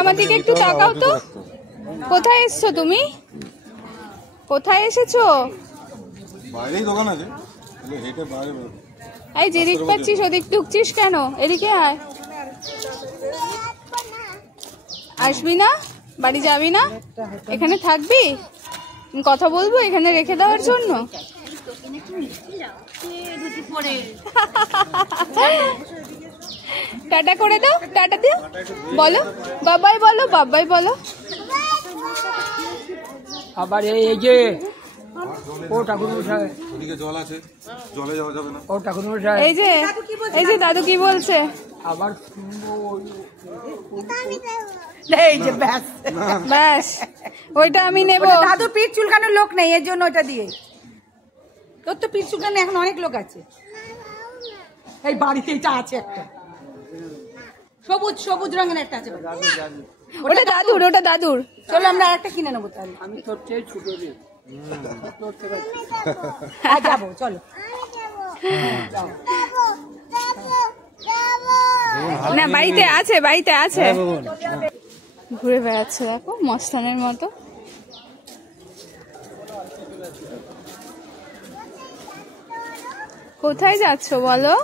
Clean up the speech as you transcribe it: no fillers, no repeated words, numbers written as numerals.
আমার দিকে একটু তাকাও তো। কোথায় এসছো তুমি? কোথায় এসেছো? এই যেদিক পাচ্ছিস ওদিক ঢুকছিস কেন? এদিকে আয়। আসবি না? বাড়ি যাবি না? এখানে থাকবি? কথা বলবো এখানে রেখে দেওয়ার জন্য? টাটা করে দাও, টাটা দিও, বলো বাবাই, বলো বাবাই বলো। আবার এই যে ও ঠাকুর মশাই, ওদিকে জল আছে, জলে যাওয়া যাবে না। ও ঠাকুর মশাই, এই যে দাদু কি বলছে? আবার এই যে ব্যাস ব্যাস, ওইটা আমি নেব। দাদু পিঠ চুলকানোর লোক নেই, এর জন্য ওইটা দিয়ে। তোর তো পিঠ চুলকানো এখন অনেক লোক আছে। এই বাড়িতে এটা আছে একটা সবুজ সবুজ রঙের একটা আছে। ওটা দাদুর, ওটা দাদুর। চলো আমরা একটা কিনে নেবো তাহলে। আমি তোর চেয়ে ছোট রে, যাবো চলো। না বাড়িতে আছে, বাড়িতে আছে। ঘুরে বেড়াচ্ছে দেখো মস্তানের মতো। কোথায় যাচ্ছো বলো?